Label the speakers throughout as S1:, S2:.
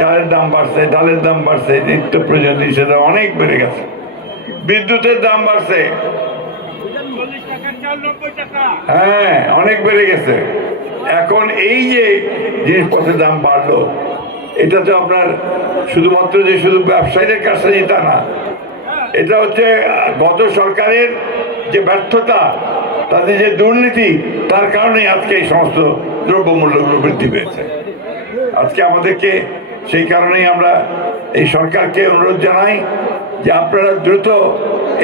S1: চালের দাম বাড়ছে, ডালের দাম বাড়ছে, নিত্য প্রয়োজন জিনিসের অনেক বেড়ে গেছে। বিদ্যুতের দাম বাড়ছে। হ্যাঁ অনেক বেড়ে গেছে। এখন এই যে জিনিসপত্রের দাম বাড়লো, এটা তো আপনার শুধুমাত্র যে শুধু ব্যবসায়ীদের কাছে তা না, এটা হচ্ছে গত সরকারের যে ব্যর্থতা তাদের যে দুর্নীতি, তার কারণেই আজকে এই সমস্ত দ্রব্যমূল্যগুলো বৃদ্ধি পেয়েছে। আজকে আমাদেরকে সেই কারণেই আমরা এই সরকারকে অনুরোধ জানাই যে আপনারা দ্রুত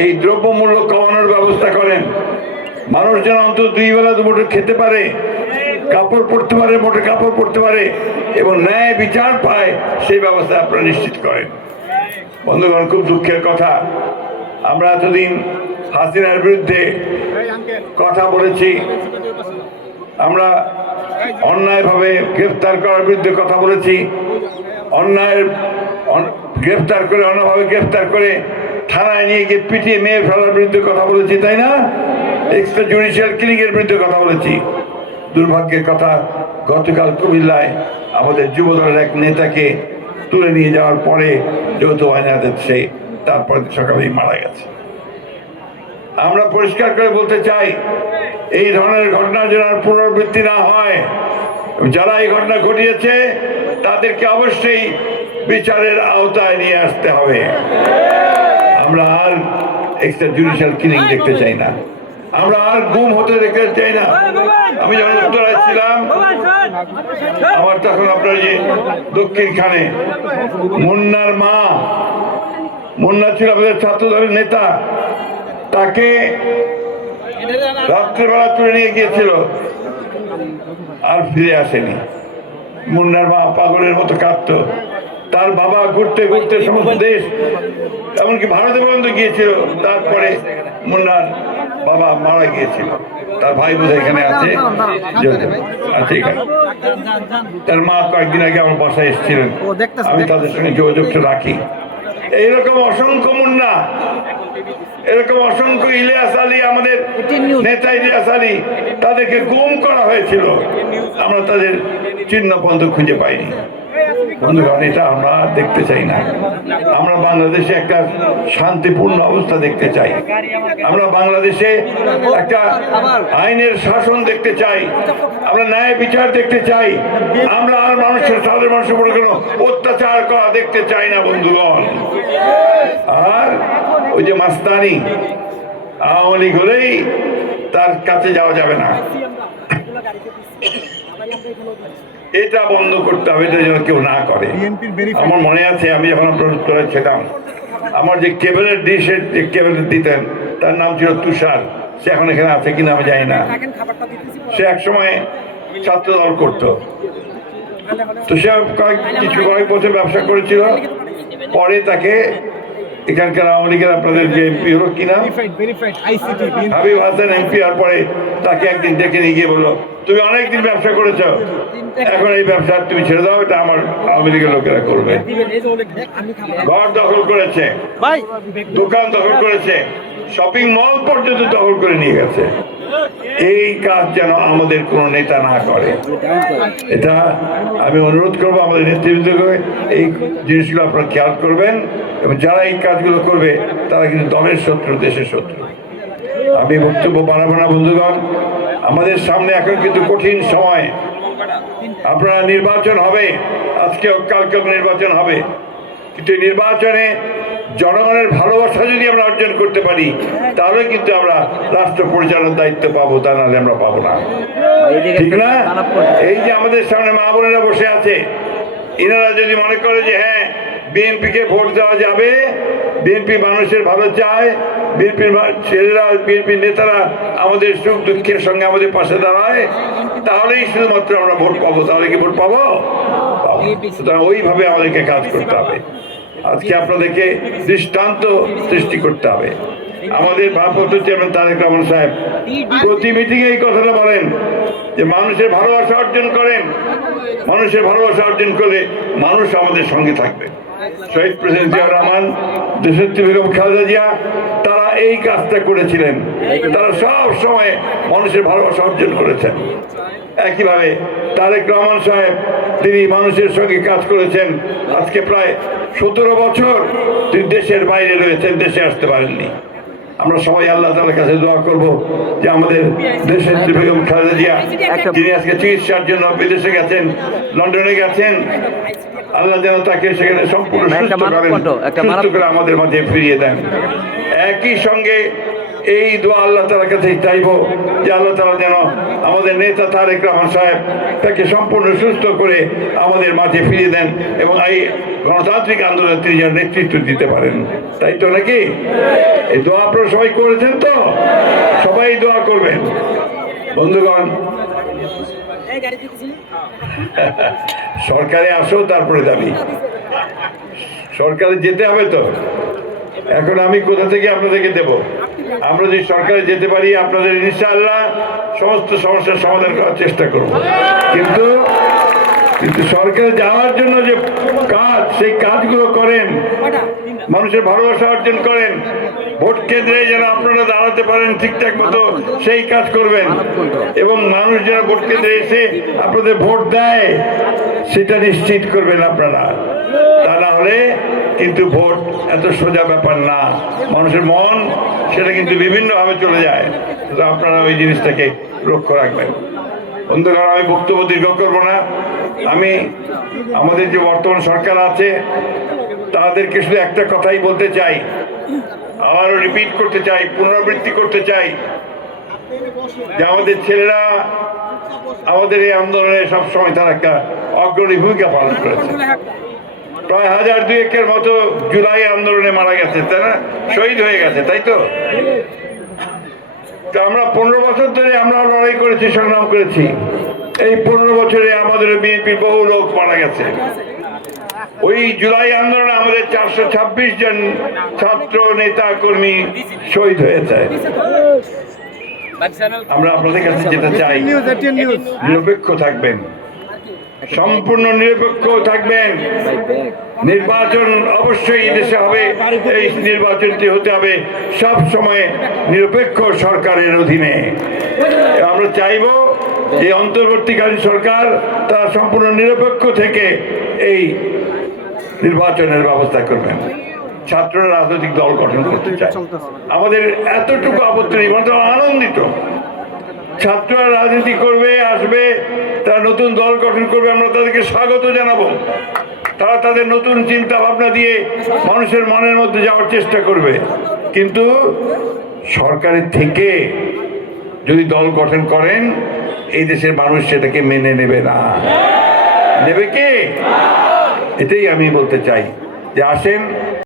S1: এই দ্রব্যমূল্য কমানোর ব্যবস্থা করেন। মানুষ যেন অন্তত দুই বেলা দুপুরে খেতে পারে, কাপড় পরতে পারে মোটে কাপড় পরতে পারে এবং ন্যায় বিচার পায়, সেই ব্যবস্থা আপনারা নিশ্চিত করেন। বন্ধুগণ, খুব দুঃখের কথা, আমরা এতদিন হাসিনার বিরুদ্ধে কথা বলেছি। আমরা অন্যায়ভাবে গ্রেফতার করার বিরুদ্ধে কথা বলেছি। অন্যায়ের গ্রেফতার করে, অন্যভাবে গ্রেফতার করে থানায় নিয়ে গিয়ে পিটিয়ে মেয়ে ফেলার বিরুদ্ধে কথা বলেছি, তাই না? এক্সট্রা জুডিশিয়াল ক্লিনিকের বিরুদ্ধে কথা বলেছি। দুর্ভাগ্যের কথা, গতকাল কুমিল্লায় আমাদের যুবদলের এক নেতাকে তুলে নিয়ে যাওয়ার পরে যৌথ বাহিনীতে সে তারপরে সকালেই মারা গেছে। আমরা পরিষ্কার করে বলতে চাই, এই ধরনের ঘটনা যেন পুনরাবৃত্তি না হয়, যারা এই ঘটনা ঘটিয়েছে তাদেরকে অবশ্যই বিচারের আওতায় নিয়ে আসতে হবে। আমরা আর এক্সট্রা জুডিশিয়াল কিলিং দেখতে চাই না। আমরা আর গুম হতে দেখতে চাই না। আমি যখন উত্তরায় ছিলাম আমার তখন আপনার যে দক্ষিণ খানে। মুন্নার মা মুন্না ছিল আমাদের ছাত্র দলের নেতা। তাকে রাত্রেবেলা তুলে নিয়ে গিয়েছিল। আর ফিরে আসেনি। মুন্নার মা পাগলের মতো কাঁদত। তার বাবা ঘুরতে ঘুরতে সমস্ত দেশ এমনকি ভারতে পর্যন্ত গিয়েছিল। তারপরে মুন্নার বাবা মারা গিয়েছিল। তার ভাই বোধ এখানে আছে। আছে। তার মা কয়েকদিন আগে আমার বাসায় এসেছিলেন। আমি তাদের সঙ্গে যোগাযোগটা রাখি। এইরকম অসংখ্য মুন্না এরকম অসংখ্য ইলিয়াস আলী আমাদের। নেতা ইলিয়াস আলী তাদেরকে গুম করা হয়েছিল। আমরা তাদের চিহ্ন পর্যন্ত খুঁজে পাইনি। বন্ধুগণ এটা আমরা দেখতে চাই না। আমরা বাংলাদেশে একটা শান্তিপূর্ণ অবস্থা দেখতে চাই। আমরা বাংলাদেশে একটা আইনের শাসন দেখতে চাই। আমরা ন্যায় বিচার দেখতে চাই। আমরা আর মানুষের সাধারণ মানুষের উপর কোনো অত্যাচার করা দেখতে চাই না বন্ধুগণ। আর ওই যে মাস্তানি আওয়ামী লীগ হলেই তার কাছে যাওয়া যাবে না। এটা বন্ধ করতে হবে এটা যেন কেউ না করে। আমার মনে আছে আমি যখন উত্তরে ছিলাম আমার যে কেবলের ডিশের যে কেবল দিতেন তার নাম ছিল তুষার। সে এখন এখানে আছে কিনা আমি জানি না। সে এক সময় ছাত্র দল করতো। তো সে কয়েক কিছু কয়েক বছর ব্যবসা করেছিল। পরে তাকে এখানকার আওয়ামী লীগের আপনাদের যে এমপি হলো কিনা হাবিব হাসান এমপি হওয়ার পরে তাকে একদিন ডেকে নিয়ে গিয়ে বলল তুমি অনেকদিন ব্যবসা করেছ। এখন এই ব্যবসা তুমি ছেড়ে দাও এটা আমার আওয়ামী লীগের লোকেরা করবে। ঘর দখল করেছে দোকান দখল করেছে শপিং মল পর্যন্ত দখল করে নিয়ে গেছে। এই কাজ যেন আমাদের কোন নেতা না করে। এটা আমি অনুরোধ করব আমাদের নেতৃবৃন্দকে, এই জিনিসগুলো আপনারা খেয়াল করবেন এবং যারা এই কাজগুলো করবে, তারা কিন্তু দলের শত্রু, দেশের শত্রু। আমি বক্তব্য বাড়াবো না, বন্ধুগণ। আমাদের সামনে এখন কিন্তু কঠিন সময়। আপনারা নির্বাচন হবে আজকে কালকে নির্বাচন হবে। কিন্তু নির্বাচনে জনগণের ভালোবাসা যদি আমরা অর্জন করতে পারি, তাহলে কিন্তু আমরা রাষ্ট্র পরিচালনার দায়িত্ব পাবো, তা নাহলে আমরা পাবো না। ঠিক না? এই যে আমাদের সামনে মা বোনেরা বসে আছে এনারা যদি মনে করে যে হ্যাঁ বিএনপিকে ভোট দেওয়া যাবে, বিএনপি মানুষের ভালো চায় বিএনপির ছেলেরা বিএনপির নেতারা আমাদের সুখ দুঃখের সঙ্গে আমাদের পাশে দাঁড়ায়, তাহলেই শুধুমাত্র আমরা ভোট পাবো, তাহলে কি ভোট পাবো। সুতরাং ওইভাবে আমাদেরকে কাজ করতে হবে। আজকে আপনাদেরকে দৃষ্টান্ত সৃষ্টি করতে হবে। আমাদের ভারপ্রাপ্ত চেয়ারম্যান তারেক রহমান সাহেব প্রতি মিটিংয়ে এই কথাটা বলেন যে মানুষের ভালোবাসা অর্জন করেন। মানুষের ভালোবাসা অর্জন করলে মানুষ আমাদের সঙ্গে থাকবে। শহীদ প্রেসিডেন্ট জিয়া রহমান দেশত্রী বেগম খালেদা জিয়া, তারা এই কাজটা করেছিলেন। তারা সব সময় মানুষের ভালোবাসা অর্জন করেছেন। একইভাবে তারেক রহমান সাহেব তিনি মানুষের সঙ্গে কাজ করেছেন। আজকে প্রায় সতেরো বছর তিনি দেশের বাইরে রয়েছেন দেশে আসতে পারেননি। আমরা সবাই আল্লাহ তালার কাছে দোয়া করব যে আমাদের দেশের বেগম খালেদা জিয়া যিনি আজকে চিকিৎসার জন্য বিদেশে গেছেন লন্ডনে গেছেন আল্লাহ যেন তাকে সেখানে সম্পূর্ণ সুস্থ করেন সুস্থ করে আমাদের মাঝে ফিরিয়ে দেন। একই সঙ্গে এই দোয়া আল্লাহ তালার কাছে চাইব যে আল্লাহ তালা যেন আমাদের নেতা তারেক রহমান সাহেব তাকে সম্পূর্ণ সুস্থ করে আমাদের মাঝে ফিরিয়ে দেন এবং এই গণতান্ত্রিক আন্দোলনে তিনি যেন নেতৃত্ব দিতে পারেন। তাই তো নাকি? এই দোয়া আপনারা সবাই করেছেন তো? সবাই দোয়া করবেন। বন্ধুগণ, সরকারে আসো, তারপরে দাবি সরকারে যেতে হবে তো? এখন আমি কোথা থেকে আপনাদেরকে দেব? আমরা যদি সরকারে যেতে পারি, আপনাদের ইনশাআল্লাহ সমস্ত সমস্যার সমাধান করার চেষ্টা করব। কিন্তু কিন্তু সরকারে যাওয়ার জন্য যে কাজ, সেই কাজগুলো করেন, মানুষের ভালোবাসা অর্জন করেন, ভোট কেন্দ্রে যেন আপনারা দাঁড়াতে পারেন ঠিকঠাক মতো, সেই কাজ করবেন। এবং মানুষ যেন ভোট কেন্দ্রে এসে আপনাদের ভোট দেয়, সেটা নিশ্চিত করবেন আপনারা। তা না হলে কিন্তু ভোট এত সোজা ব্যাপার না। মানুষের মন, সেটা কিন্তু বিভিন্নভাবে চলে যায়। আপনারা ওই জিনিসটাকে লক্ষ্য রাখবেন। অন্ধকার আমি বক্তব্য দীর্ঘ করব না। আমি, আমাদের যে বর্তমান সরকার আছে, তাদেরকে শুধু একটা কথাই বলতে চাই। আবারও রিপিট করতে চাই, পুনরাবৃত্তি করতে চাই। যে আমাদের ছেলেরা, আমাদের এই আন্দোলনে সবসময় তারা একটা অগ্রণী ভূমিকা পালন করেছে। প্রায় হাজার দুয়েকের মতো জুলাই আন্দোলনে মারা গেছে, তাই না? শহীদ হয়ে গেছে, তাই তো? আমরা পনেরো বছর ধরে আমরা লড়াই করেছি, সংগ্রাম করেছি। এই পনেরো বছরে আমাদের বিএনপির বহু লোক মারা গেছে। ওই জুলাই আন্দোলনে আমাদের চারশো ছাব্বিশ জন ছাত্র, নেতা, কর্মী শহীদ হয়েছে। আমরা আপনাদের কাছে যেতে চাই। নিরপেক্ষ থাকবেন। সম্পূর্ণ নিরপেক্ষ থাকবেন। নির্বাচন অবশ্যই দেশে হবে এই নির্বাচনটি হতে হবে সব সময় নিরপেক্ষ সরকারের অধীনে। আমরা চাইব যে অন্তর্বর্তীকালীন সরকার তারা সম্পূর্ণ নিরপেক্ষ থেকে এই নির্বাচনের ব্যবস্থা করবেন ছাত্ররা রাজনৈতিক দল গঠন করতে চায়। আমাদের এতটুকু আপত্তি নেই আনন্দিত। ছাত্ররা রাজনীতি করবে আসবে তারা নতুন দল গঠন করবে, আমরা তাদেরকে স্বাগত জানাব। তারা তাদের নতুন চিন্তা ভাবনা দিয়ে মানুষের মনের মধ্যে যাওয়ার চেষ্টা করবে। কিন্তু সরকারের থেকে যদি দল গঠন করেন, এই দেশের মানুষ সেটাকে মেনে নেবে না। নেবে কে? এটাই আমি বলতে চাই। যে আসেন